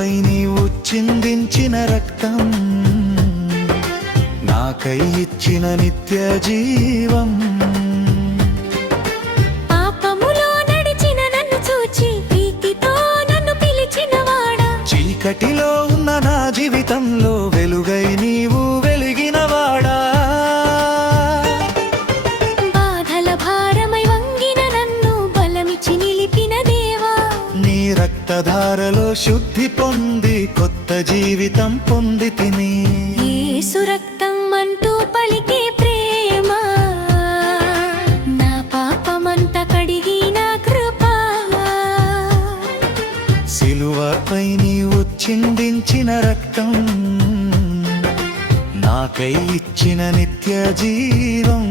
సిలువపై నీవు చిందించిన రక్తం నాకై ఇచ్చిన నిత్య జీవం. పాపములో నడిచిన నన్ను చూచి ప్రీతితో నన్ను పిలిచినవాడా, చీకటిలో ఉన్న నా జీవితంలో వెలుగై నీవు వెలిగినవాడా. బాధల భారమై వంగిన నన్ను బలమిచ్చి నిలిపిన దేవా, నీ రక్తధారలో శుద్ధి పొంది కొత్త జీవితం పొంది తిని. యేసు రక్తం అంటూ పలికే ప్రేమ, నా పాపమంతా కడిగిన కృప. సిలువపై నీవు చిందించిన రక్తం నాకై ఇచ్చిన నిత్య జీవం.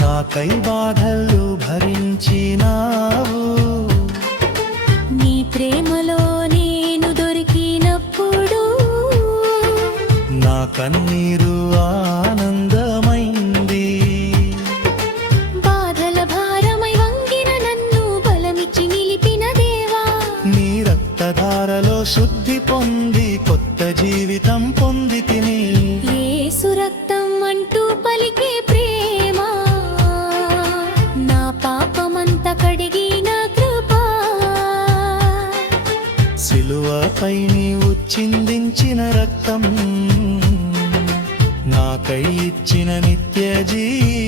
నాకై బాధలు భరించినావు, నీ ప్రేమలో నేను దొరికినప్పుడు నా కన్నీరు ఆనందమైంది. బాధల భారమై వంగిన నన్ను బలమిచ్చి నిలిపిన దేవా, నీ రక్తధారలో శుద్ధి పొంది కొత్త జీవితం పొంది తిని. యేసు రక్తం అంటూ పలికే ప్రేమ, నా పాపమంతా కడిగిన కృప. సిలువపై నీవు చిందించిన రక్తం నాకై ఇచ్చిన నిత్య జీవం.